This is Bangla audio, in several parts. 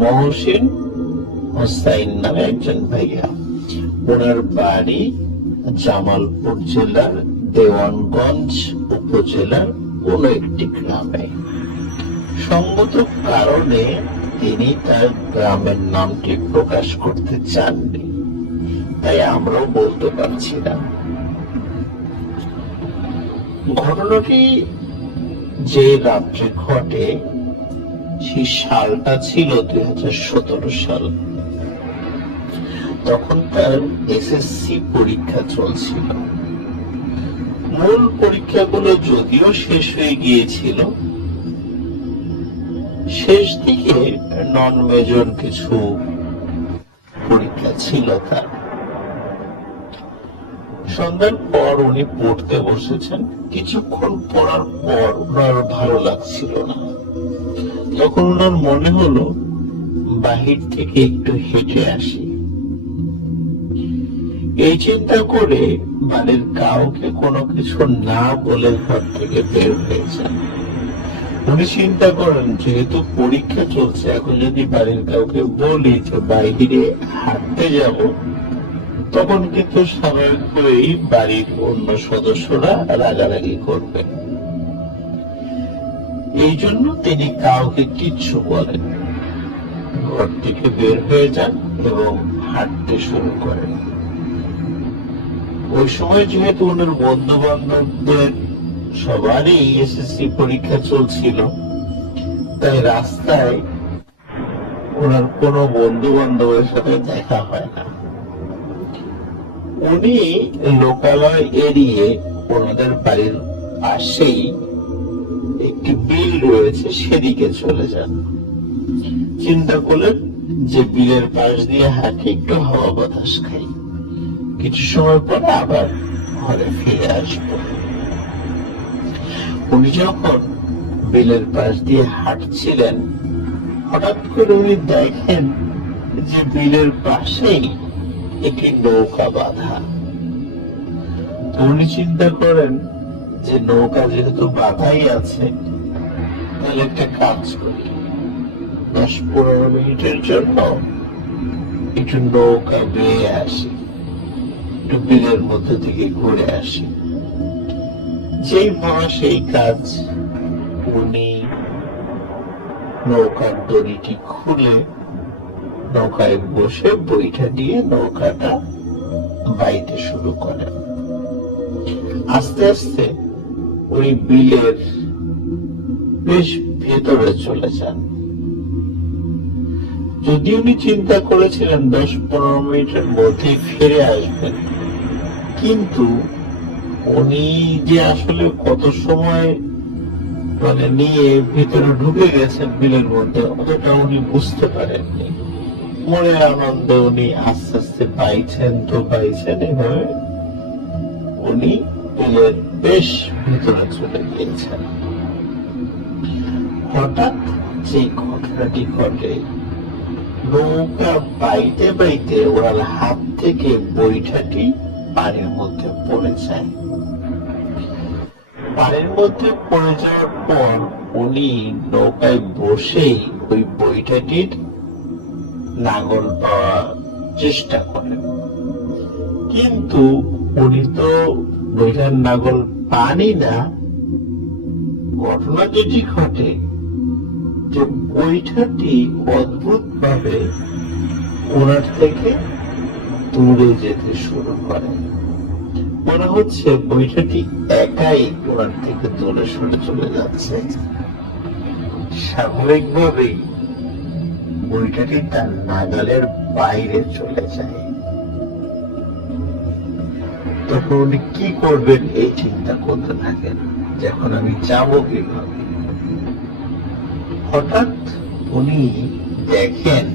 মহসিন হোসাইন নামে একজন ভাইয়া। ওনার বাড়ি জামালপুর জেলার দেওয়ানগঞ্জ উপজেলার কোন একটি গ্রামে। সঙ্গত কারণে তিনি তার গ্রামের নামটি প্রকাশ করতে চাননি, তাই আমরাও বলতে পারছি না। ঘটনাটি যে রাত্রে ঘটে সেই সালটা ছিল 2017 সাল। তখন তার এসএসসি পরীক্ষা চলছিল। মূল পরীক্ষাগুলো যদিও শেষ হয়ে গিয়েছিল, শেষ দিকে নন মেজর কিছু পরীক্ষা ছিল তার। সন্ধ্যার পর উনি পড়তে বসেছেন। কিছুক্ষণ পড়ার পর ওনার ভালো লাগছিল না। তখন ওনার মনে হলো বাহির থেকে একটু হেঁটে আসি। এই চিন্তা করে বাড়ির কাউকে কোনো কিছু না বলে ঘর থেকে বের হয়েছেন। উনি চিন্তা করেন, যেহেতু পরীক্ষা চলছে, এখন যদি বাড়ির কাউকে বলি যে বাইরে হাঁটতে যাব, তখন কিন্তু স্বাভাবিকভাবেই বাড়ির অন্য সদস্যরা রাগারাগি করবে। এই জন্য তিনি কাউকে কিচ্ছু বলেন, ঘর থেকে বের হয়ে যান এবং হাঁটতে শুরু করেন। ওই সময় যেহেতু ওনার বন্ধু বান্ধবদের সবারই এসএসসি পরীক্ষা চলছিল, তাই রাস্তায় ওনার কোনো বন্ধু বান্ধবের সাথে দেখা হয় না। উনি লোকালয় এড়িয়ে ওনাদের বাড়ির পাশেই একটি বিল রয়েছে, সেদিকে চলে যান। চিন্তা করলেন যে বিলের পাশ দিয়ে হাঁটে একটু হাওয়া বাতাস খাই, কিছু সময় পরে আবার ঘরে ফিরে আসবো। উনি যখন বিলের পাশ দিয়ে হাঁটছিলেন, হঠাৎ করে উনি দেখেন যে বিলের পাশেই একটি নৌকা বাঁধা। উনি চিন্তা করেন যে নৌকা যেহেতু বাঁধাই আছে, তাহলে একটা কাজ করি, 10-15 মিনিটের জন্য একটু নৌকা বেয়ে আসি, একটু বিলের মধ্যে থেকে ঘুরে আসি। যেই ভাবা সেই কাজ। উনি নৌকার দড়িটি খুলে নৌকায় বসে বৈঠা দিয়ে নৌকাটা বাইতে শুরু করেন। আস্তে আস্তে ওই বিলের বেশ ভেতরে চলে যান। যদি উনি চিন্তা করেছিলেন 10-15 মিনিটের মধ্যে ফিরে আসবেন, কিন্তু উনি যে আসলে কত সময় নিয়ে ভিতরে ঢুকে গেছেন বিলের মধ্যে, অতটা উনি বুঝতে পারেননি। মনের আনন্দে উনি আস্তে আস্তে বাইছেন তো বাইছেন, এভাবে উনি বিলের বেশ ভিতরে চলে গিয়েছেন। হঠাৎ যে ঘটনাটি ঘটে, নৌকা বাইতে বাইতে ওনার হাত থেকে বৈঠাটি পানির মধ্যে পড়ে যায়। পানির মধ্যে পড়ে যাওয়ার পর উনি নৌকায় বসেই ওই বৈঠাটির নাঙল পাওয়ার চেষ্টা করেন, কিন্তু উনি তো বৈঠার নাঙল পানি না। ঘটনা যেটি ঘটে যে বৈঠাটি অদ্ভুত ভাবে ওনার থেকে দূরে যেতে শুরু করে। মনে হচ্ছে বৈঠাটি একাই ওনার থেকে দূরে সরে চলে যাচ্ছে। স্বাভাবিকভাবেই বৈঠাটি তার নাগালের বাইরে চলে যায়। তখন উনি কি করবেন এই চিন্তা করতে থাকেন, যখন আমি যাবো কিভাবে। হঠাৎ উনি দেখেন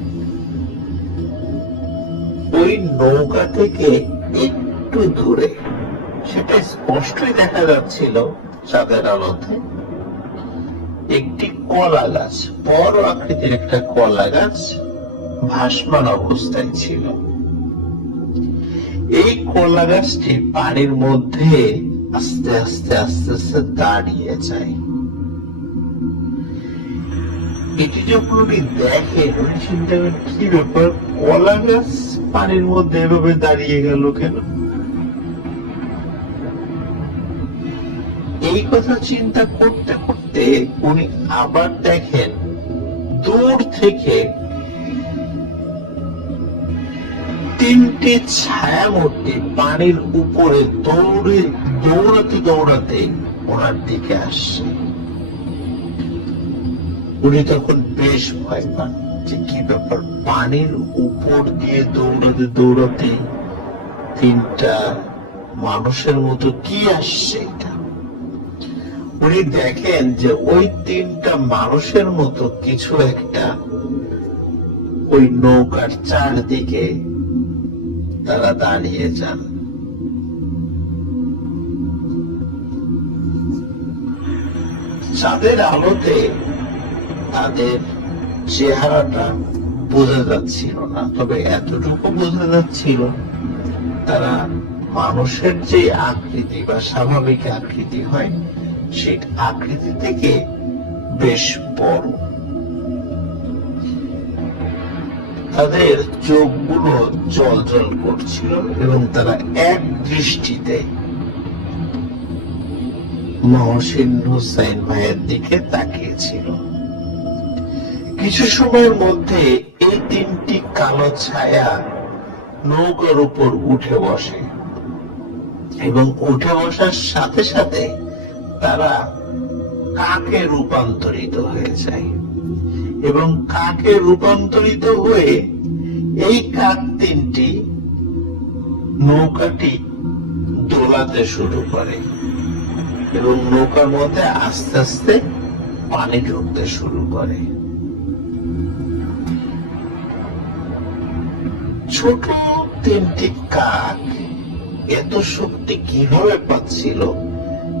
ওই নৌকা থেকে একটু দূরে, সেটা স্পষ্টই দেখা যাচ্ছিল চাঁদের আলোতে, একটি কলা গাছ, বড় আকৃতির একটা কলা গাছ ভাসমান অবস্থায় ছিল। এই কলা গাছটি পানির মধ্যে আস্তে আস্তে আস্তে আস্তে দাঁড়িয়ে যায়। এটি যখন উনি দেখেন উনি চিন্তা করেন কি ব্যাপার, কলা গাছ পানির মধ্যে এভাবে দাঁড়িয়ে গেল কেন। এই কথা চিন্তা করতে করতে উনি আবার দেখেন দূর থেকে তিনটি ছায়ামূর্তি পানির উপরে দৌড়াতে দৌড়াতে ওনার দিকে আসছে। উনি তখন বেশ ভয় পান যে কি ব্যাপার, পানির উপর দিয়ে দৌড়াতে দৌড়াতে তিনটা মানুষের মতো কি আসছে এটা। উনি দেখেন যে ওই তিনটা মানুষের মতো কিছু একটা ওই নৌকার চারদিকে তারা দাঁড়িয়ে যান। চাঁদের আলোতে তাদের চেহারাটা বোঝা যাচ্ছিল না, তবে এতটুকু বোঝা যাচ্ছিল তারা মানুষের যে আকৃতি বা স্বাভাবিক আকৃতি হয় সেই আকৃতি থেকে বেশ বড়। তাদের চোখগুলো জল জল করছিল এবং তারা এক দৃষ্টিতে মহসিন হুসাইন ভাইয়ের দিকে তাকিয়েছিল। কিছু সময়ের মধ্যে এই তিনটি কালো ছায়া নৌকার উপর উঠে বসে এবং উঠে বসার সাথে সাথে তারা কাকে রূপান্তরিত হয়ে যায় এবং কাকে রূপান্তরিত হয়ে এই কাক তিনটি নৌকাটি দোলাতে শুরু করে এবং নৌকার মধ্যে আস্তে আস্তে পানি ঢুকতে শুরু করে। ছোট তিনটি কাক এত শক্তি কিভাবে পাচ্ছিল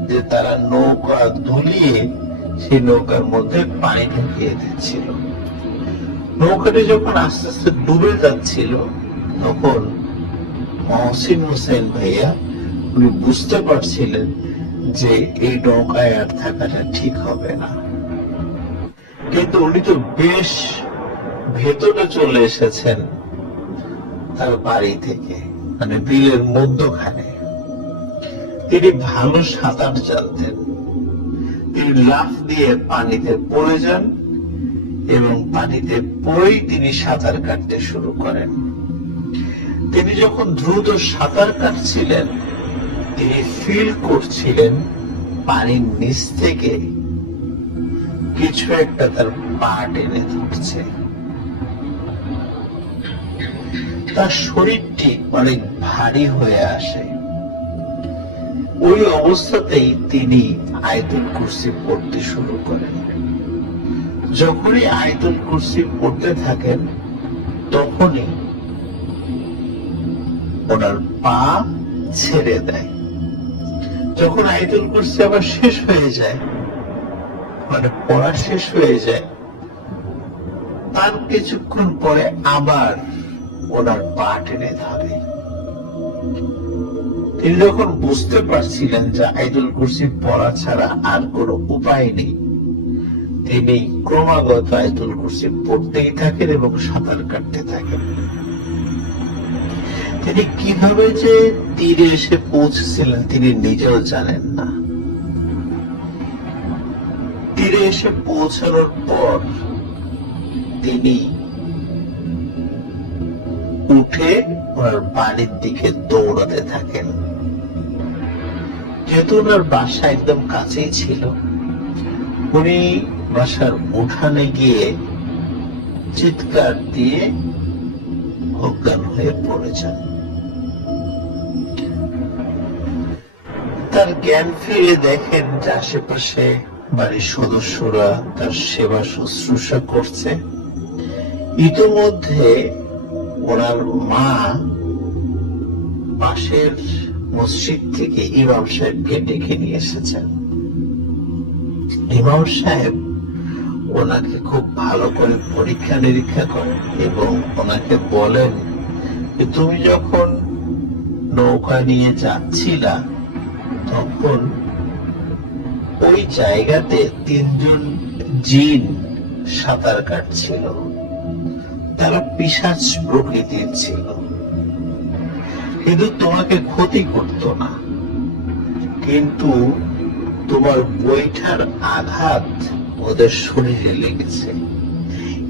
যে তারা নৌকা দুলিয়ে সেই নৌকার মধ্যে পানি ঢুকিয়ে দিচ্ছিল। নৌকাটি যখন আস্তে আস্তে ডুবে যাচ্ছিল তখন মহসিন হুসাইন ভাইয়া উনি বুঝতে পারছিলেন যে এই নৌকায় আর থাকাটা ঠিক হবে না, কিন্তু উনি তো বেশ ভেতরে চলে এসেছেন তার বাড়ি থেকে, মানে বিলের মধ্যখানে। তিনি ভালো সাঁতার জানতেন। তিনি লাফ দিয়ে পানিতে পড়ে যান এবং পানিতে পড়েই তিনি সাঁতার কাটতে শুরু করেন। তিনি যখন দ্রুত সাঁতার কাটছিলেন তিনি ফিল করছিলেন পানির নিচ থেকে কিছু একটা তার পা টেনে ধরছে। তার শরীরটি অনেক ভারী হয়ে আসে। ওই অবস্থাতেই তিনি আয়াতুল কুরসি পড়তে শুরু করেন। যখনই আয়াতুল কুরসি পড়তে থাকেন তখনই ওনার পা ছেড়ে দেয়। যখন আয়াতুল কুরসি আবার শেষ হয়ে যায়, মানে পড়া শেষ হয়ে যায়, তার কিছুক্ষণ পরে আবার ওনার পা টেনে ধরে। তিনি যখন বুঝতে পারছিলেন যে আয়াতুল কুরসি পড়া ছাড়া আর কোনো উপায় নেই, তিনি ক্রমাগত আয়াতুল কুরসি পড়তেই থাকেন এবং সাঁতার কাটতে থাকেন। তিনি কিভাবে যে তীরে এসে পৌঁছেছিলেন তিনি নিজেও জানেন না। তীরে এসে পৌঁছানোর পর তিনি উঠে ওনার বাড়ির দিকে দৌড়াতে থাকেন। যেহেতু ওনার বাসা একদম কাছেই ছিল, উনি বাসার উঠানে গিয়ে চিৎকার দিয়ে অজ্ঞান হয়ে পড়েছেন। তার জ্ঞান ফিরে দেখেন যে আশেপাশে বাড়ির সদস্যরা তার সেবা শুশ্রূষা করছে। ইতোমধ্যে ওনার মা পাশের মসজিদ থেকে ইমাম সাহেবকে ডেকে নিয়ে এসেছেন। ইমাম সাহেব ওনাকে খুব ভালো করে পরীক্ষা নিরীক্ষা করেন এবং ওনাকে বলেন যে তুমি যখন নৌকা নিয়ে যাচ্ছিলা তখন ওই জায়গাতে তিনজন জিন সাঁতার কাটছিল, তারা পিশাচ প্রকৃতির ছিল, কিন্তু তোমাকে ক্ষতি করত না। কিন্তু তোমার বৈঠার আঘাত ওদের শরীরে লেগেছে,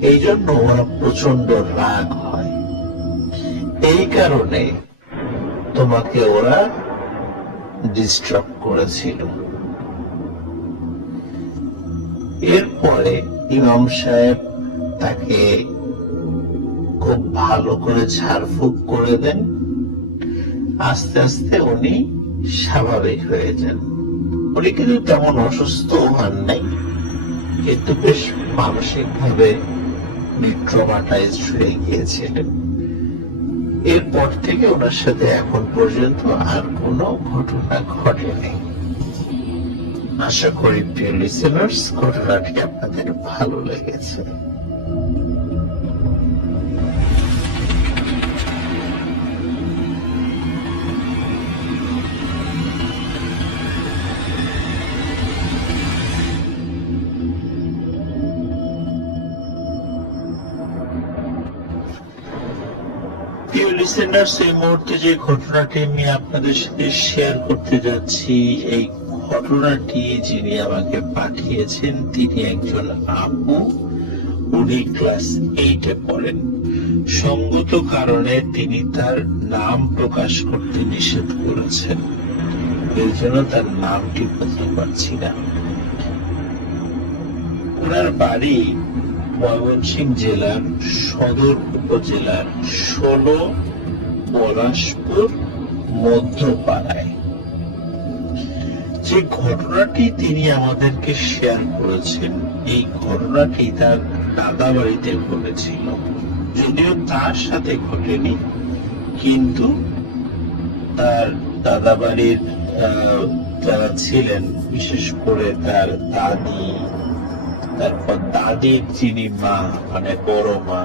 এই জন্য ওরা প্রচন্ড রাগ হয়। এই কারণে তোমাকে ওরা ডিস্টার্ব করেছিল। এরপরে ইমাম সাহেব তাকে খুব ভালো করে ঝাড়ফুঁক করে দেন। আস্তে আস্তে উনি স্বাভাবিক হয়ে যান। উনি কিন্তু তেমন অসুস্থ হন নাই, কিন্তু বেশ মানসিক ভাবে ট্রমাটাইজড হয়ে গিয়েছিলেন। এরপর থেকে ওনার সাথে এখন পর্যন্ত আর কোনো ঘটনা ঘটেনি। আশা করি প্রিয় লিসেনার্স, ঘটনাটি আপনাদের ভালো লেগেছে। প্রিয় লিসেনার্স, এই মুহূর্তে যে ঘটনাটি আমি আপনাদের সাথে শেয়ার করতে যাচ্ছি, এই ঘটনাটি যিনি আমাকে পাঠিয়েছেন তিনি একজন আপু। উনি ক্লাস 8-এ পড়েন। সঙ্গত কারণে তিনি তার নাম প্রকাশ করতে নিষেধ করেছেন, এই জন্য তার নামটি বলতে পারছি না। ওনার বাড়ি ময়মনসিংহ জেলার সদর উপজেলার 16 পলাশপুর মধ্যপাড়ায়। যে ঘটনাটি তিনি আমাদেরকে শেয়ার করেছেন, এই ঘটনাটি তার দাদা বাড়িতে ঘটেছিল। যদিও তার সাথে ঘটেনি, কিন্তু তার দাদা বাড়ির যারা ছিলেন, বিশেষ করে তার দাদি, তারপর দাদির যিনি মা মানে বড় মা,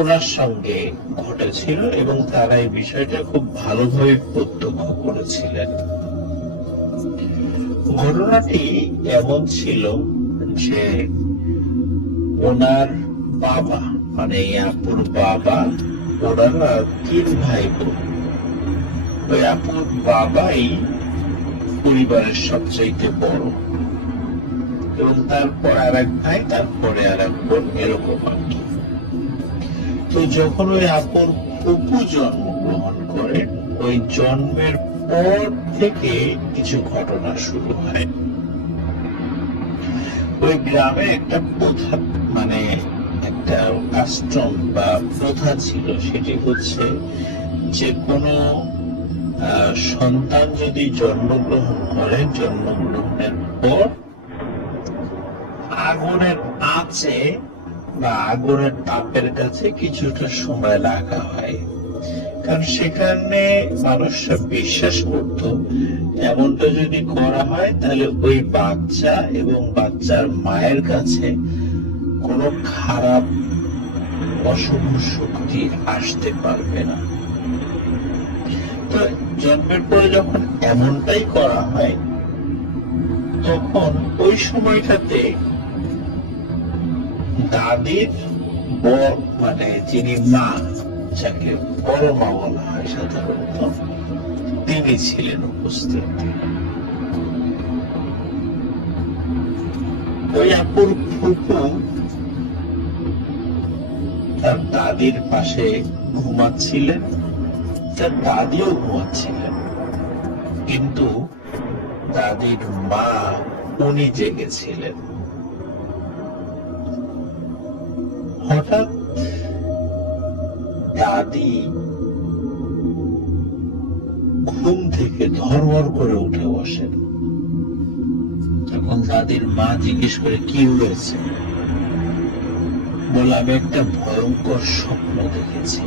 ওনার সঙ্গে ঘটেছিল এবং তারা এই বিষয়টা খুব ভালোভাবে প্রত্যক্ষ করেছিলেন। ঘটনাটি এমন ছিল যে ওনার বাবা মানে আপুর বাবা, ওনারা 3 ভাই বোন। ওই আপুর বাবাই পরিবারের সবচাইতে বড়, এবং তারপর আর এক ভাই, তারপরে আর এক বোন, এরকম আর কি। তো যখন ওই আপুর ফুপু জন্মগ্রহণ করেন, ওই জন্মের পর থেকে কিছু ঘটনা শুরু হয়। ওই গ্রামে একটা প্রথা মানে একটা কাস্টম বা প্রথা ছিল, সেটি হচ্ছে যে কোনো সন্তান যদি জন্মগ্রহণ করে, জন্মগ্রহণের পর আগুনের আঁচে বা আগুনের তাপের কাছে কিছুটা সময় রাখা হয়। কারণ সেখানে মানুষরা বিশ্বাস করত, এমনটা যদি করা হয় তাহলে ওই বাচ্চা এবং বাচ্চার মায়ের কাছে কোনো খারাপ অশুভ শক্তি আসতে পারবে না। তো জন্মের পরে যখন এমনটাই করা হয়, তখন ওই সময়টাতে দাদির মানে যিনি মা, যাকে বড় মা বলা হয় সাধারণত, তিনি ছিলেন উপস্থিত। ওই আপুর ফুপু তার দাদির পাশে ঘুমাচ্ছিলেন, তার দাদিও ঘুমাচ্ছিলেন, কিন্তু দাদির মা উনি জেগেছিলেন। হঠাৎ দাদি ঘুম থেকে ধরমর করে উঠে বসেন। তখন দাদির মা জিজ্ঞেস করে, কি হয়েছে? বলে, আমি একটা ভয়ঙ্কর স্বপ্ন দেখেছি।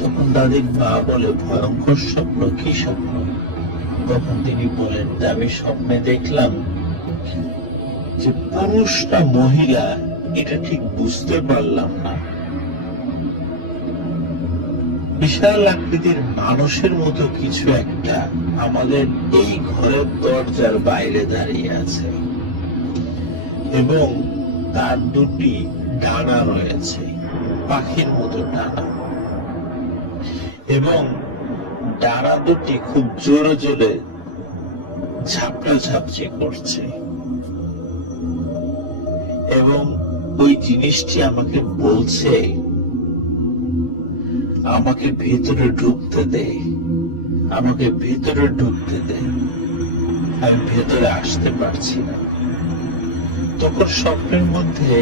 তখন দাদির মা বলে, ভয়ঙ্কর স্বপ্ন? কি স্বপ্ন? তখন তিনি বলেন, আমি স্বপ্নে দেখলাম যে পুরুষ না মহিলা এটা ঠিক বুঝতে পারলাম না, বিশাল আকৃতির মানুষের মতো কিছু একটা আমাদের এই ঘরের দরজার বাইরে দাঁড়িয়ে আছে। এবং তার দুটি ডানা রয়েছে, পাখির মতো ডানা, এবং ডানা দুটি খুব জোরে জোরে ঝাপটা ঝাপচি করছে। এবং ওই জিনিসটি আমাকে বলছে, আমাকে ভেতরে ঢুকতে দে, আমাকে ভেতরে ঢুকতে দে। আমি ভেতরে আসতে পারছি না। তখন স্বপ্নের মধ্যে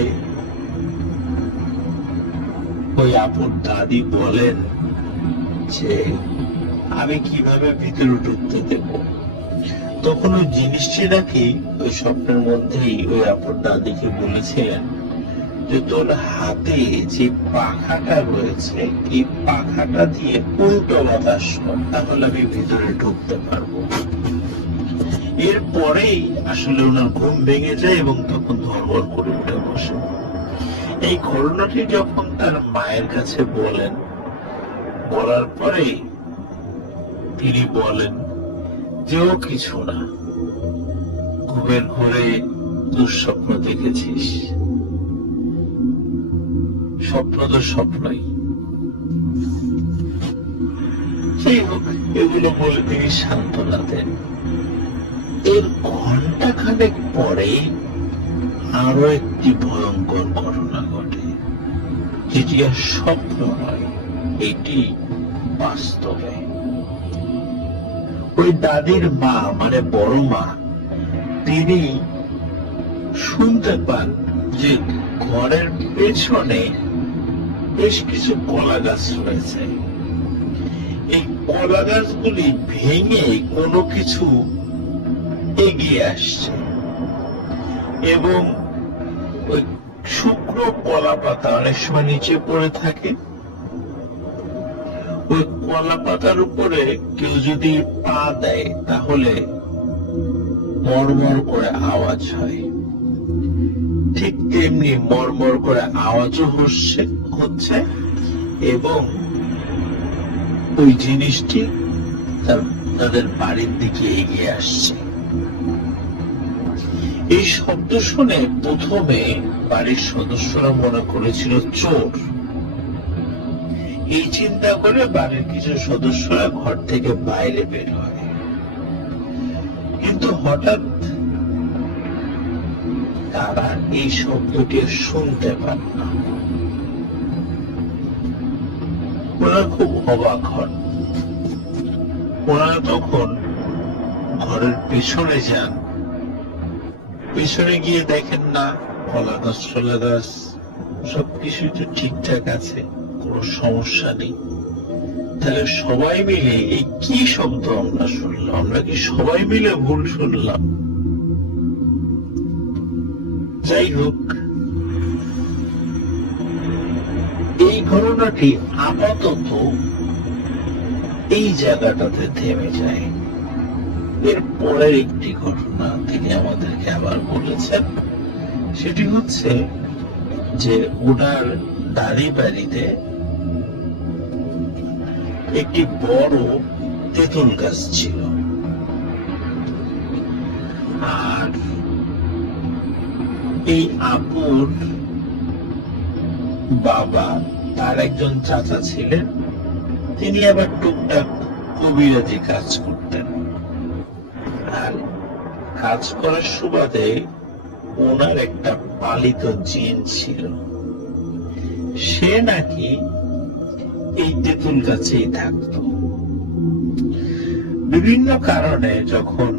ওই আপুর দাদি বলেন যে আমি কিভাবে ভিতরে ঢুকতে দেব। তখন ওই জিনিসটি নাকি ওই স্বপ্নের মধ্যেই ওই আপুর দাদিকে বলেছিলেন যে তোর হাতে যে পাখাটা রয়েছে, এই পাখাটা দিয়ে উল্টো বাতাস কর, তাহলে আমি ভিতরে ঢুকতে পারবো। এরপরেই আসলে ওনার ঘুম ভেঙে যায় এবং তখন ধরবর করে উঠে বসে। এই ঘটনাটি যখন তার মায়ের কাছে বলেন, বলার পরে তিনি বলেন যে ও কিছু না, ঘুমের ঘরে দুঃস্বপ্ন দেখেছিস, স্বপ্ন তো স্বপ্নই। সেই হোক, এগুলো বলে তিনি সান্ত্বনা দেন। এর ঘন্টা খানেক পরে আরো একটি ভয়ঙ্কর ঘটনা ঘটে, যেটি আর স্বপ্ন নয়, এটি বাস্তবে। ওই দাদির মা মানে বড় মা, তিনি শুনতে পান যে ঘরের পেছনে বেশ কিছু কলা গাছ রয়েছে। এই কলা গাছগুলি ভেঙে কোনো কিছু এগিয়ে আসছে এবং ওই শুকনো কলা পাতা অনেক সময় নিচে পড়ে থাকে। ওই কলা পাতার উপরে কেউ যদি পা দেয় তাহলে মরমর করে আওয়াজ হয়। ঠিক তেমনি মরমর করে আওয়াজও হচ্ছে এবং ওই জিনিসটি তাদের বাড়ির দিকে এগিয়ে আসছে। এই শব্দ শুনে প্রথমে বাড়ির সদস্যরা মনে করেছিল চোর। এই চিন্তা করে বাড়ির কিছু সদস্যরা ঘর থেকে বাইরে বের হয়, কিন্তু হঠাৎ তারা এই শব্দটি শুনতে পান না। ওনারা খুব অবাক হন। ওনারা তখন ঘরের পেছনে যান, পেছনে গিয়ে দেখেন না কলা গাছ টলা গাছ সবকিছু তো ঠিকঠাক আছে, কোনো সমস্যা নেই। তাহলে সবাই মিলে এই কি শব্দ আমরা শুনলাম? আমরা কি সবাই মিলে ভুল শুনলাম? যাই হোক, এই ঘটনাটি আপাতত এই জায়গাটাতে থেমে যায়। এর পরের একটি ঘটনা তিনি আমাদেরকে আবার বলেছেন, সেটি হচ্ছে যে ওনার দাদি বাড়িতে একটি বড় তেঁতুল গাছ ছিল, আর এই আপুর বাবা তার একজন চাচা ছিলেন, তিনি আবার টুকটাক কবিরাজি কাজ করতেন। আর কাজ করার সুবাদে ওনার একটা পালিত জিন ছিল, সে নাকি এই তেঁতুল গাছেই থাকত। বিভিন্ন কারণে যখন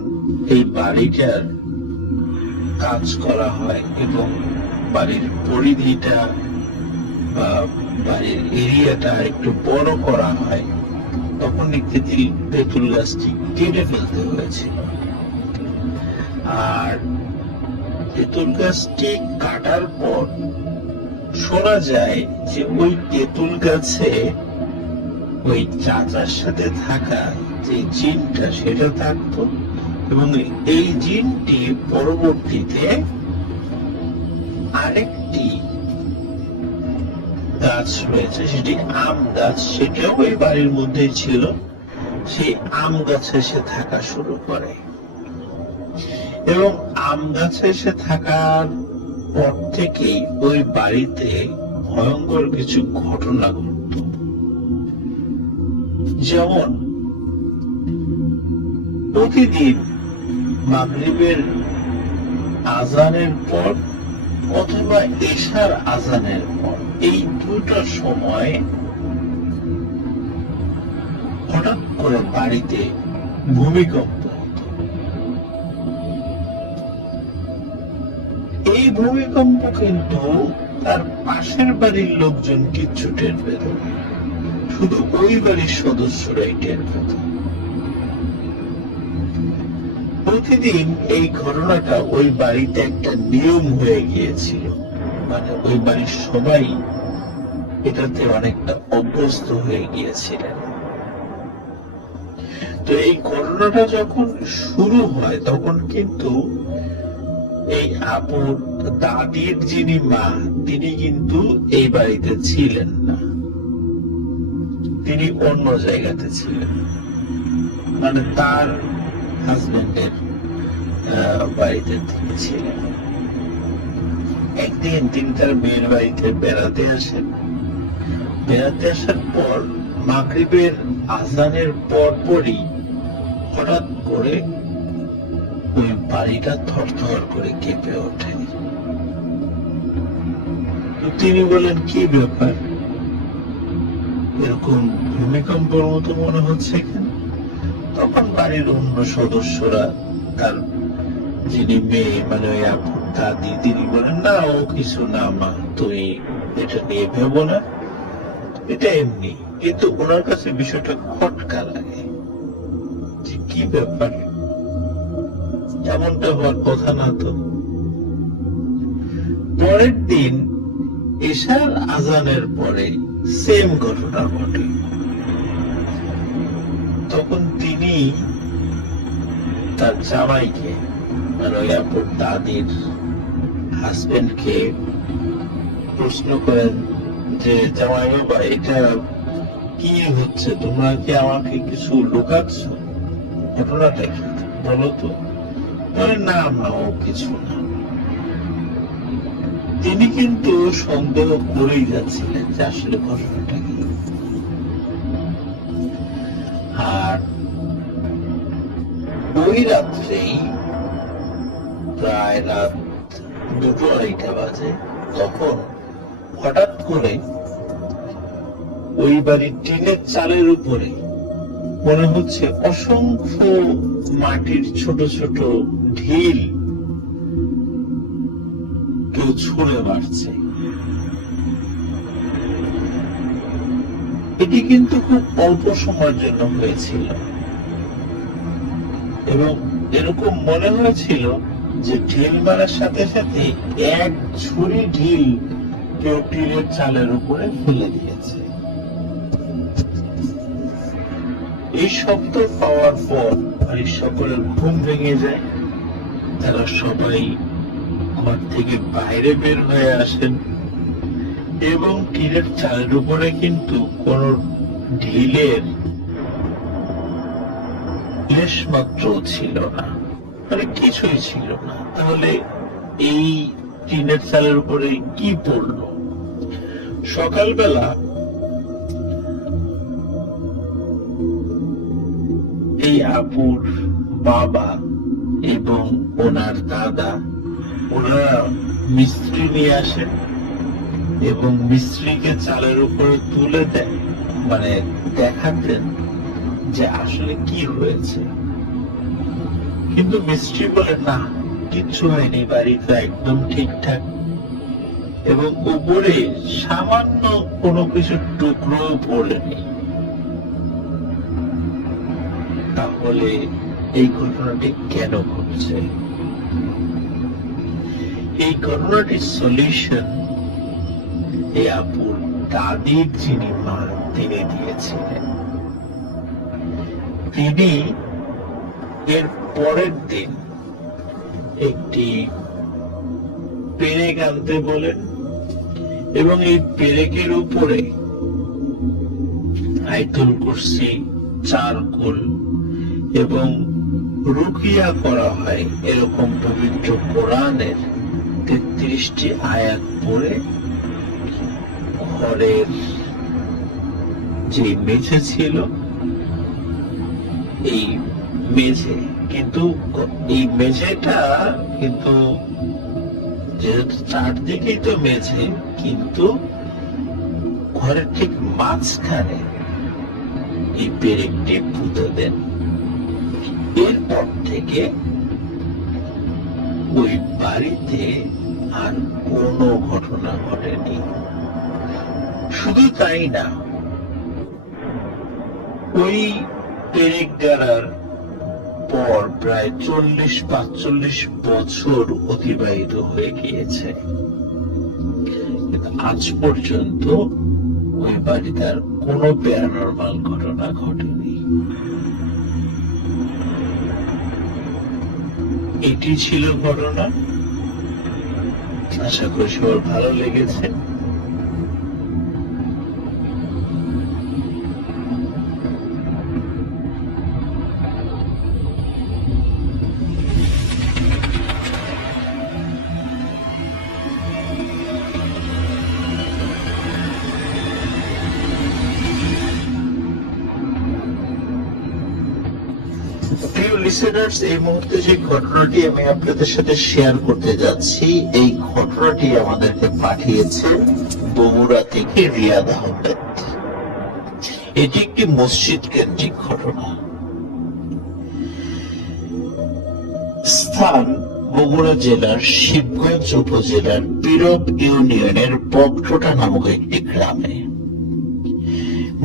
এই বাড়িটার কাজ করা হয় এবং বাড়ির পরিধিটা বা বাড়ির এরিয়াটা একটু বড় করা হয়, তখন তেঁতুল গাছটি কেটে ফেলতে হয়েছিল। আর তেঁতুল গাছটি কাটার পর শোনা যায় যে ওই তেঁতুল গাছে ওই চাচার সাথে থাকা যে জিনটা সেটা থাকতো, এবং এই জিনটি পরবর্তীতে আরেকটি গাছ রয়েছে, সেটি আম গাছ, সেটাও ওই বাড়ির মধ্যেই ছিল, সেই আম গাছে এসে থাকা শুরু করে। এবং আম গাছে এসে থাকার পর থেকেই ওই বাড়িতে ভয়ঙ্কর কিছু ঘটনা ঘটত। যেমন প্রতিদিন মাগরিবের আজানের পর অথবা এশার আজানের পর এই দুটো সময় হঠাৎ করে বাড়িতে ভূমিকম্প হতো। এই ভূমিকম্প কিন্তু তার পাশের বাড়ির লোকজন কিচ্ছু টের পেত না, শুধু ওই বাড়ির সদস্যরাই টের পেত। প্রতিদিন এই ঘটনাটা ওই বাড়িতে একটা নিয়ম হয়ে গিয়েছিল, মানে ওই বাড়ির সবাই এটাতে অনেকটা অভ্যস্ত হয়ে গিয়েছিলেন। তো এই ঘটনাটা যখন শুরু হয় তখন কিন্তু এই আপুর দাদির যিনি মা তিনি কিন্তু এই বাড়িতে ছিলেন না, তিনি অন্য জায়গাতে ছিলেন, মানে তার হাজবেন্ডের বাড়িতে তিনি ছিলেন। একদিন তিনি তার মেয়ের বাড়িতে বেড়াতে আসেন। বেড়াতে আসার পর মাগরিবের আজানের পরপরই হঠাৎ করে ওই বাড়িটা থরথর করে কেঁপে ওঠে। তিনি বলেন, কি ব্যাপার, এরকম ভূমিকম্পের মতো মনে হচ্ছে কেন? তখন বাড়ির অন্য সদস্যরা, তার যিনি মেয়ে মানে ওই আপুর দাদি, তিনি বলেন, না ও কিছু না মা, তুমি এটা নিয়ে ভেবো না, এটা এমনি। কিন্তু ওনার কাছে বিষয়টা খটকা লাগে যে কি ব্যাপার, এমনটা হওয়ার কথা না তো। পরের দিন এশার আজানের পরে সেম ঘটনা ঘটে। তখন তিনি তার জামাইকে মানে ওই আপুর দাদির হাজবেন্ডকে প্রশ্ন করেন যে, জামাই বাবা, এটা কি হচ্ছে, তোমরা কি আমাকে কিছু লুকাচ্ছ, ঘটনাটা কি বলো তো? না না, ও কিছু না। তিনি কিন্তু সন্দেহ করেই যাচ্ছিলেন যে আসলে ঘটনাটা কি। আর ওই রাত্রেই প্রায় রাত 2-2:30 বাজে, তখন হঠাৎ করে ওই বাড়ির টিনের চালের উপরে মনে হচ্ছে অসংখ্য মাটির ছোট ছোট ঢিল কেউ ছুঁড়ে মারছে। এটি কিন্তু খুব অল্প সময়ের জন্য হয়েছিল এবং এরকম মনে হয়েছিল যে ঢিল মারার সাথে সাথে এক ঝুড়ি ঢিল কেউ টিনের চালের উপরে ফেলে দিয়েছে। এই শব্দ পাওয়ার পর বাড়ির সকলের ঘুম ভেঙে যায়। তারা সবাই ঘর থেকে বাইরে বের হয়ে আসেন এবং টিনের চালের উপরে কিন্তু কোন ঢিলের লেশ মাত্র ছিল না, মানে কিছুই ছিল না। তাহলে এই টিনের চালের উপরে কি পড়লো? সকালবেলা এই আপুর বাবা এবং ওনার দাদা, ওনারা মিস্ত্রি নিয়ে আসেন এবং মিস্ত্রিকে চালের উপরে তুলে দেন, মানে দেখাতেন যে আসলে কি হয়েছে। কিন্তু মিস্ত্রি বলে, না কিচ্ছু হয়নি, বাড়িটা একদম ঠিকঠাক এবং উপরে সামান্য কোনো কিছু টুকরো পড়েনি। তাহলে এই ঘটনাটি কেন ঘটছে? এই ঘটনাটির সলিউশন এই আপুর দাদির যিনি মা তিনি দিয়েছিলেন। তিনি এর পরের দিন একটি পেরেক আনতে বলেন এবং এই পেরেকের উপরে আয়াতুল কুরসি, চারকুল এবং রুকিয়া করা হয় এরকম পবিত্র কোরআনের 33টি আয়াত পড়ে ঘরের যে মেঝে ছিল, এই মেঝে কিন্তু এই মেঝেটা কিন্তু যেহেতু চারদিকেই তো মেঝে, কিন্তু ঘরের ঠিক মাঝখানে এই পেরেকটি পুঁতে দেন। এরপর থেকে ওই বাড়িতে আর কোনো ঘটনা ঘটেনি। শুধু তাই না, ওই পেরেক গাড়ার পর প্রায় 40-45 বছর অতিবাহিত হয়ে গিয়েছে, আজ পর্যন্ত ওই বাড়িতে আর কোনো প্যারানরমাল ঘটনা ঘটেনি। এটি ছিল ঘটনা। আশা করি সবার ভালো লেগেছে। প্রিয় লিসেনার্স, এই মুহূর্তে যে ঘটনাটি আমি আপনাদের সাথে শেয়ার করতে যাচ্ছি, এই ঘটনাটি আমাদেরকে পাঠিয়েছেন বগুড়া থেকে রিয়াদ আহমেদ। এটি একটি মসজিদ কেন্দ্রিক ঘটনা। স্থান বগুড়া জেলার শিবগঞ্জ উপজেলার পীরব ইউনিয়নের বগটোটা নামক একটি গ্রামে।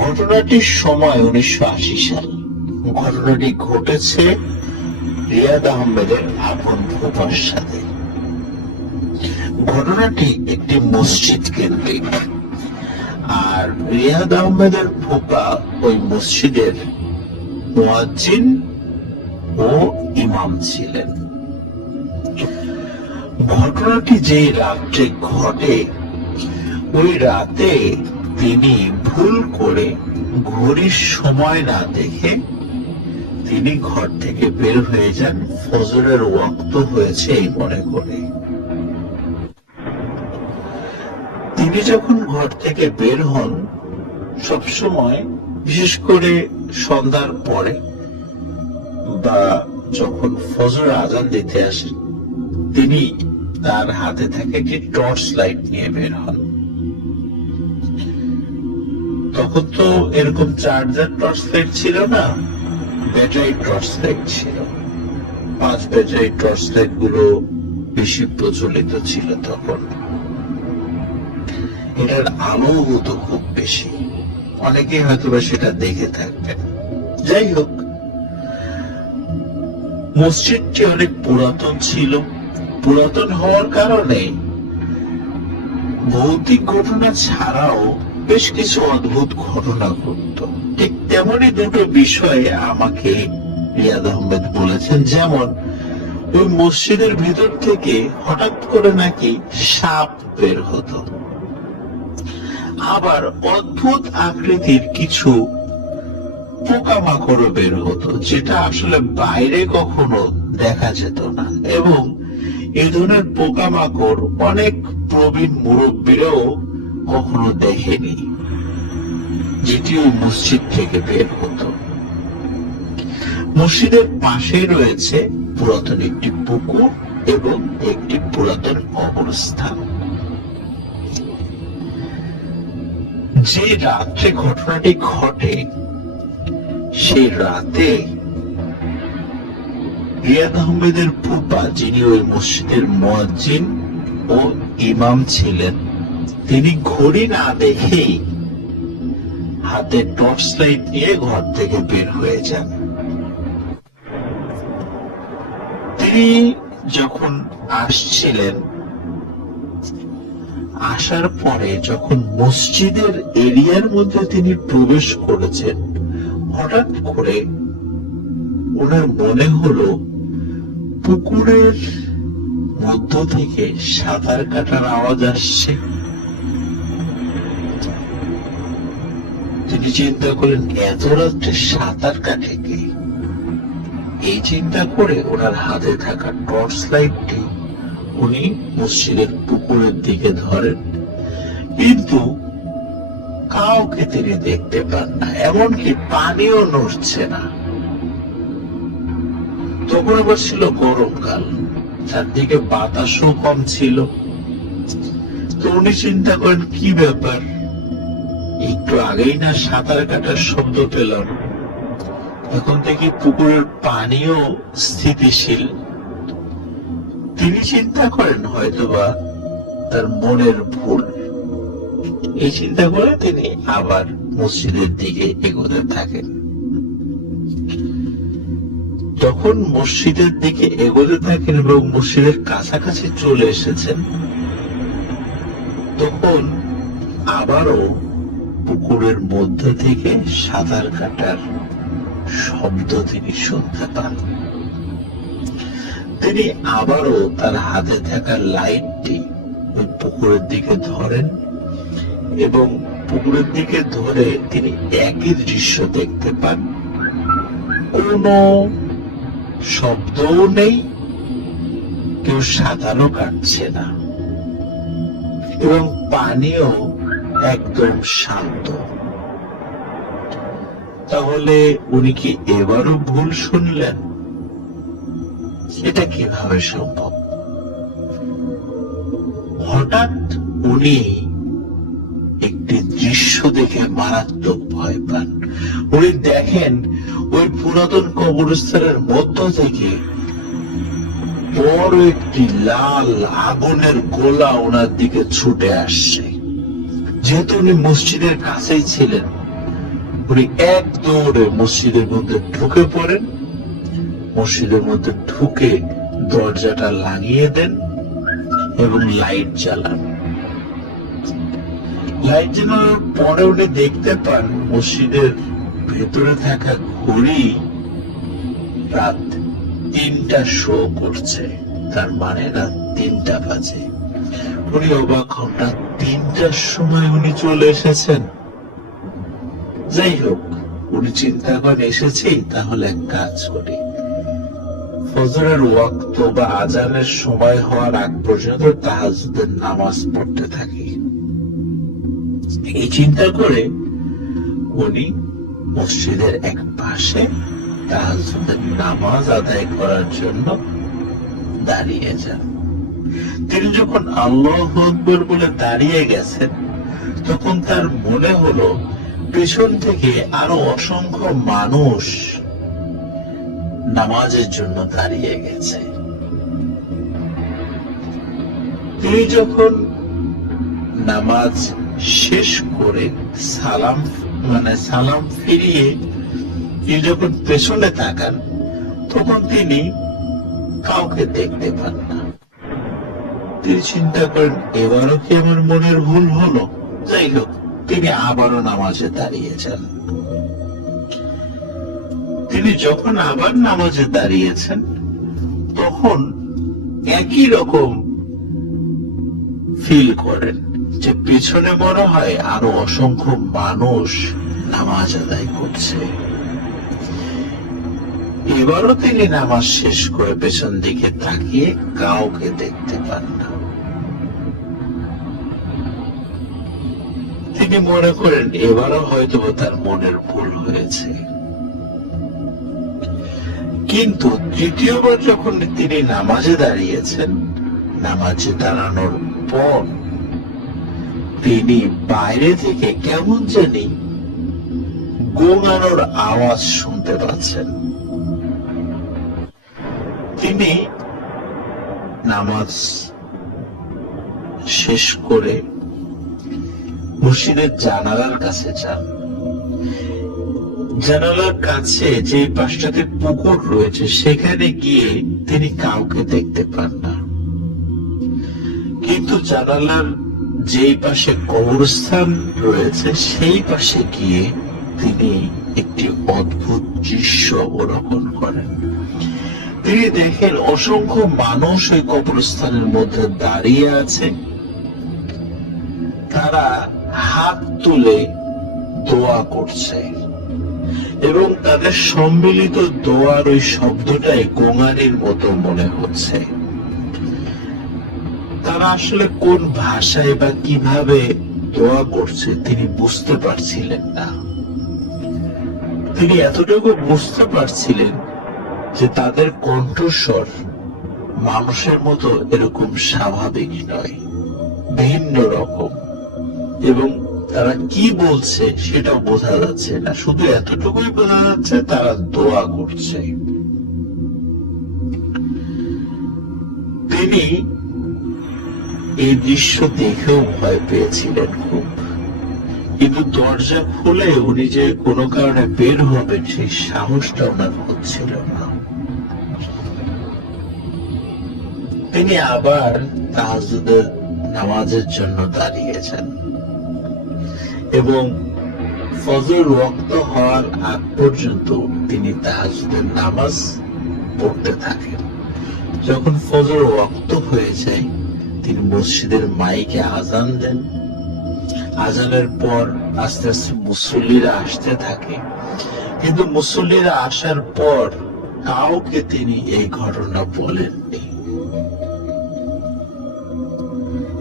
ঘটনাটির সময় 1980 সাল। ঘটনাটি ঘটেছে রিয়াদ আহমেদের আপন ফুফার সাথে। ঘটনাটি একটি মসজিদ কেন্দ্রিক, আর রিয়াদ আহমেদের ফুফা ওই মসজিদের মুয়াজ্জিন ও ইমাম ছিলেন। ঘটনাটি যে রাত্রে ঘটে, ওই রাতে তিনি ভুল করে ঘড়ির সময় না দেখে তিনি ঘর থেকে বের হয়ে যান ফজরের ওয়াক্ত হয়েছে এই মনে করে। তিনি যখন ঘর থেকে বের হন, সবসময় বিশেষ করে সন্ধ্যার পরে বা যখন ফজর আজান দিতে আসেন, তিনি তার হাতে থাকে একটি টর্চ লাইট নিয়ে বের হন। তখন তো এরকম চার্জার টর্চ লাইট ছিল না, ব্যাটারি টর্চ লাইট ছিল। 5 ব্যাটারি টর্চ লাইট গুলো বেশি প্রচলিত ছিল তখন। এটার আলো হতো খুব বেশি, অনেকে হয়তো বা সেটা দেখে থাকবেন। যাই হোক, মসজিদটি অনেক পুরাতন ছিল। পুরাতন হওয়ার কারণে ভৌতিক ঘটনা ছাড়াও বেশ কিছু অদ্ভুত ঘটনা ঘটত। ঠিক তেমনই দুটো বিষয়ে আমাকে রিয়াদ আহমেদ বলেছেন। যেমন, ওই মসজিদের ভিতর থেকে হঠাৎ করে নাকি সাপ বের হতো, আবার অদ্ভুত আকৃতির কিছু পোকামাকড়ও বের হতো, যেটা আসলে বাইরে কখনো দেখা যেত না। এবং এই ধরনের পোকামাকড় অনেক প্রবীণ মুরব্বীরাও কখনো দেখেনি, যেটিও মসজিদ থেকে বের হতো। মসজিদের পাশে রয়েছে পুরাতন একটি পুকুর এবং একটি পুরাতন কবরস্থান। যে রাত্রে ঘটনাটি ঘটে, সেই রাতে রিয়াদ আহমেদের ফুফা, যিনি ওই মসজিদের মুয়াজ্জিন ও ইমাম ছিলেন, তিনি ঘড়ি না দেখেই হাতে টর্চ লাইট নিয়ে ঘর থেকে বের হয়ে যান। তিনি যখন আসছিলেন, আসার পরে যখন মসজিদের এরিয়ার মধ্যে তিনি প্রবেশ করেছেন, হঠাৎ করে ওনার মনে হলো পুকুরের মধ্য থেকে সাঁতার কাটার আওয়াজ আসছে। তিনি চিন্তা করেন, এত রাত্রে সাঁতার কাটে কে? এই চিন্তা করে ওনার হাতে থাকা টর্চ লাইটটি উনি মসজিদের পুকুরের দিকে ধরেন, কিন্তু কাউকে তিনি দেখতে পান না, এমনকি পানিও নড়ছে না। তখন আবার ছিল গরমকাল, চারদিকে বাতাসও কম ছিল। তো উনি চিন্তা করেন, কি ব্যাপার, একটু আগেই না সাঁতার কাটার শব্দ পেলাম, এখন থেকে পুকুরের পানিও স্থিতিশীল। তিনি চিন্তা করেন হয়তোবা তার মনের ভুল। এই চিন্তা করে তিনি আবার মসজিদের দিকে এগোতে থাকেন। তখন মসজিদের দিকে এগোতে থাকেন এবং মসজিদের কাছাকাছি চলে এসেছেন, তখন আবারও পুকুরের মধ্যে থেকে সাঁতার কাটার শব্দ তিনি শুনতে পান। তিনি আবারও তার হাতে থাকা লাইটটি ওই পুকুরের দিকে ধরেন এবং পুকুরের দিকে ধরে তিনি একই দৃশ্য দেখতে পান। কোনো শব্দও নেই, কেউ সাঁতারও কাটছে না এবং পানিও একদম শান্ত। তাহলে উনি কি এবারও ভুল শুনলেন? এটা কিভাবে সম্ভব? হঠাৎ উনি একটি দৃশ্য দেখে মারাত্মক ভয় পান। উনি দেখেন ওই পুরাতন কবরস্থানের মধ্য থেকে বড় একটি লাল আগুনের গোলা ওনার দিকে ছুটে আসছে। যেহেতু উনি মসজিদের কাছেই ছিলেন, উনি এক দৌড়ে মসজিদের মধ্যে ঢুকে পড়েন। মসজিদের মধ্যে ঢুকে দরজাটা লাগিয়ে দেন এবং লাইট জ্বালান। লাইট জ্বালানোর পরে উনি দেখতে পান মসজিদের ভেতরে থাকা ঘড়ি রাত 3টা শো করছে, তার মানে রাত 3টা বাজে। উনি অবাক হন, রাত 3টার সময় উনি চলে এসেছেন। যাই হোক, উনি চিন্তা করেন এসেছি, তাহলে এক কাজ করি, ফজরের ওয়াক্ত বা আজানের সময় হওয়ার আগ পর্যন্ত তাহাজ্জুদের নামাজ পড়তে থাকি। এই চিন্তা করে উনি মসজিদের এক পাশে তাহাজ্জুদের নামাজ আদায় করার জন্য দাঁড়িয়ে যান। তিনি যখন আল্লাহু আকবার বলে দাঁড়িয়ে গেছেন, তখন তার মনে হলো পেছন থেকে আরো অসংখ্য মানুষ নামাজের জন্য দাঁড়িয়ে গেছে। তিনি যখন নামাজ শেষ করে সালাম ফিরিয়ে তিনি যখন পেছনে তাকান, তখন তিনি কাউকে দেখতে পান না। তিনি চিন্তা করেন, এবারও কি আমার মনের ভুল হলো? যাই হোক, তিনি আবারও নামাজে দাঁড়িয়ে যান। তিনি যখন আবার নামাজে দাঁড়িয়েছেন, তখন একই রকম ফিল করেন যে পিছনে মনে হয় আরো অসংখ্য মানুষ নামাজ আদায় করছে। এবারও তিনি নামাজ শেষ করে পেছন দিকে তাকিয়ে কাউকে দেখতে পান না। তিনি মনে করেন এবারও হয়তো তার মনের ভুল হয়েছে। কিন্তু তৃতীয়বার যখন তিনি নামাজে দাঁড়িয়েছেন, নামাজে দাঁড়ানোর পর তিনি বাইরে থেকে কেমন জানি গোঙানোর আওয়াজ শুনতে পাচ্ছেন। তিনি নামাজ শেষ করে মসজিদের জানালার কাছে যান। জানালার কাছে যে পাশটাতে পুকুর রয়েছে, সেখানে গিয়ে তিনি কাউকে দেখতে পান না। কিন্তু জানালার যেই পাশে কবরস্থান রয়েছে, সেই পাশে গিয়ে তিনি একটি অদ্ভুত দৃশ্য অবলোকন করেন। তিনি দেখেন অসংখ্য মানুষ ওই কবরস্থানের মধ্যে দাঁড়িয়ে আছে। তারা হাত তুলে দোয়া করছে এবং তাদের সম্মিলিত দোয়ার ওই শব্দটাই গোঙানির মতো মনে হচ্ছে। তারা আসলে কোন ভাষায় বা কিভাবে দোয়া করছে তিনি বুঝতে পারছিলেন না। তিনি এতটুকু বুঝতে পারছিলেন যে তাদের কণ্ঠস্বর মানুষের মতো এরকম স্বাভাবিক নয়, ভিন্ন রকম, এবং তারা কি বলছে সেটাও বোঝা যাচ্ছে না। শুধু এতটুকুই বোঝা যাচ্ছে তারা দোয়া করছে। তিনি এই দৃশ্য দেখেও ভয় পেয়েছিলেন খুব, কিন্তু দরজা খুলে উনি যে কোনো কারণে বের হবেন সেই সাহসটা ওনার হচ্ছিল না। তিনি আবার তাহাজ্জুদের নামাজের জন্য দাঁড়িয়েছেন এবং ফজর ওয়াক্ত হওয়ার আগ পর্যন্ত তিনি তাহাজ্জুদের নামাজ পড়তে থাকেন। যখন ফজর ওয়াক্ত হয়ে যায় তিনি মসজিদের মাইকে আজান দেন। আজানের পর আস্তে আস্তে মুসল্লিরা আসতে থাকে, কিন্তু মুসল্লিরা আসার পর কাউকে তিনি এই ঘটনা বলেননি।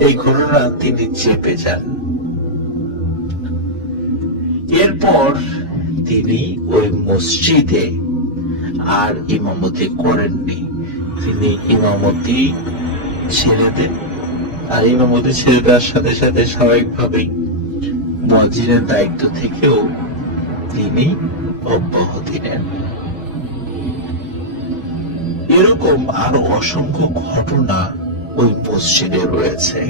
এই ঘটনা তিনি চেপে যান। এরপর তিনি ওই মসজিদে আর ইমামতি করেননি। তিনি ইমামতি ছেড়ে দেন, আর ইমামতি ছেড়ে দেওয়ার সাথে সাথে স্বাভাবিকভাবেই মুয়াজ্জিনের দায়িত্ব থেকেও তিনি অব্যাহতি নেন। এরকম আরো অসংখ্য ঘটনা ওই মসজিদে রয়েছে।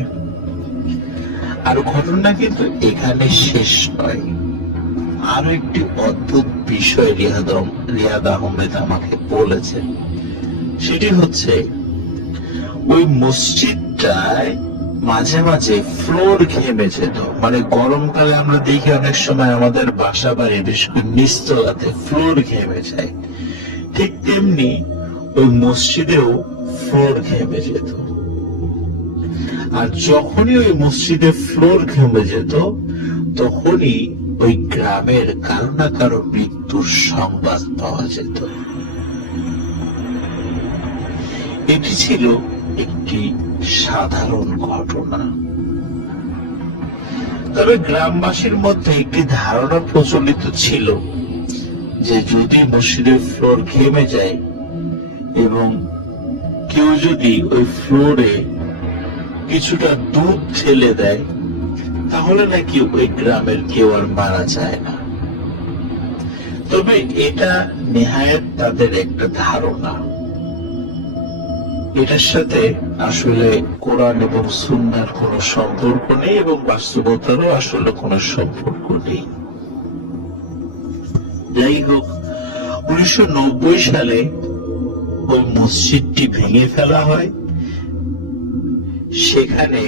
আর ঘটনা কিন্তু এখানে শেষ নয়। আরো একটি অদ্ভুত বিষয় রিয়াদ আহমেদ আমাকে বলেছেন, সেটি হচ্ছে ওই মসজিদটায় মাঝে মাঝে ফ্লোর ঘেমে যেত। মানে গরমকালে আমরা দেখি অনেক সময় আমাদের বাসা বাড়ি বিশেষ করে নিচতলাতে ফ্লোর ঘেমে যায়, ঠিক তেমনি ওই মসজিদেও ফ্লোর ঘেমে যেত। আর যখনই ওই মসজিদে ফ্লোর ঘেমে যেত তখনই ওই গ্রামের কারো না কারো মৃত্যুর সংবাদ পাওয়া যেত। এটি ছিল একটি সাধারণ ঘটনা। তবে গ্রামবাসীর মধ্যে একটি ধারণা প্রচলিত ছিল যে যদি মসজিদের ফ্লোর ঘেমে যায় এবং কেউ যদি ওই ফ্লোরে কিছুটা দুধ ঢেলে দেয় তাহলে নাকি ওই গ্রামের কেউ আর মারা যায় না। তবে এটা নেহায়েত তাদের একটা ধারণা। এটার সাথে আসলে কোরআন এবং সুন্নাহর কোনো সম্পর্ক নেই এবং বাস্তবতারও আসলে কোনো সম্পর্ক নেই। যাই হোক, 1990 সালে ওই মসজিদটি ভেঙে ফেলা হয়। সেখানে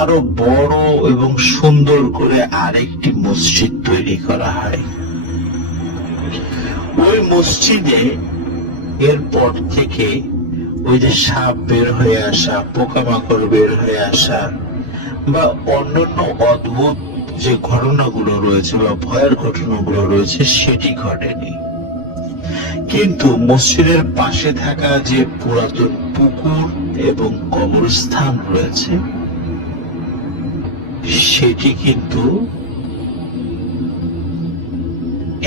আরো বড় এবং সুন্দর করে আরেকটি মসজিদ তৈরি করা হয়। ওই মসজিদে এরপর থেকে ওই যে সাপ বের হয়ে আসা, পোকামাকড় বের হয়ে আসা বা অন্যান্য অদ্ভুত যে ঘটনাগুলো রয়েছে বা ভয়ের ঘটনাগুলো রয়েছে সেটি ঘটেনি। কিন্তু মসজিদের পাশে থাকা যে পুরাতন পুকুর এবং কবরস্থান রয়েছে সেটি কিন্তু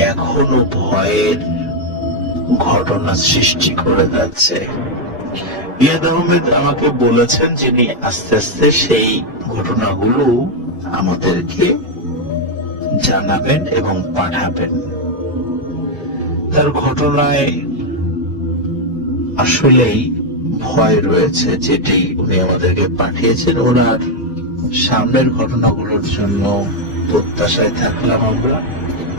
এখনো ভয়ের ঘটনা সৃষ্টি করে যাচ্ছে। রিয়াদ আহমেদ আমাকে বলেছেন যিনি আস্তে আস্তে সেই ঘটনাগুলো আমাদেরকে জানাবেন এবং পাঠাবেন। তার ঘটনায় আসলেই ভয় রয়েছে যেটি উনি আমাদেরকে পাঠিয়েছেন। ওনার সামনের ঘটনাগুলোর জন্য প্রত্যাশায় থাকলাম আমরা।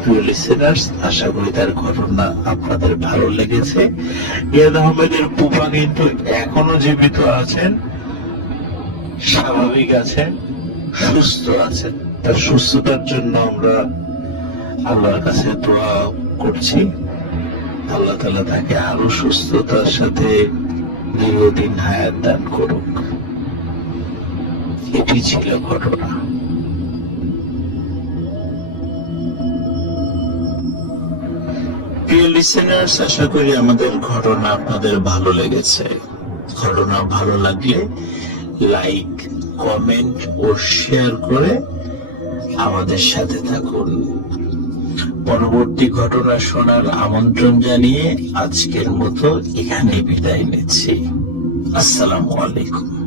প্রিয় লিসেনার্স, আশা করি তার ঘটনা আপনাদের ভালো লেগেছে। রিয়াদ আহমেদের ফুফা কিন্তু এখনো জীবিত আছেন, স্বাভাবিক আছেন, সুস্থ আছেন। তার সুস্থতার জন্য আমরা আল্লাহর কাছে দোয়া করছি। আল্লাহ তাআলা তাকে আরো সুস্থতার সাথে দীর্ঘদিন হায়াত দান করুক। এটি ছিল ঘটনা। প্রিয় লিসেনার্স, আশা করি আমাদের ঘটনা আপনাদের ভালো লেগেছে। ঘটনা ভালো লাগলে লাইক, কমেন্ট ও শেয়ার করে আমাদের সাথে থাকুন। পরবর্তী ঘটনা শোনার আমন্ত্রণ জানিয়ে আজকের মতো এখানে বিদায় নিচ্ছি। আসসালামু আলাইকুম।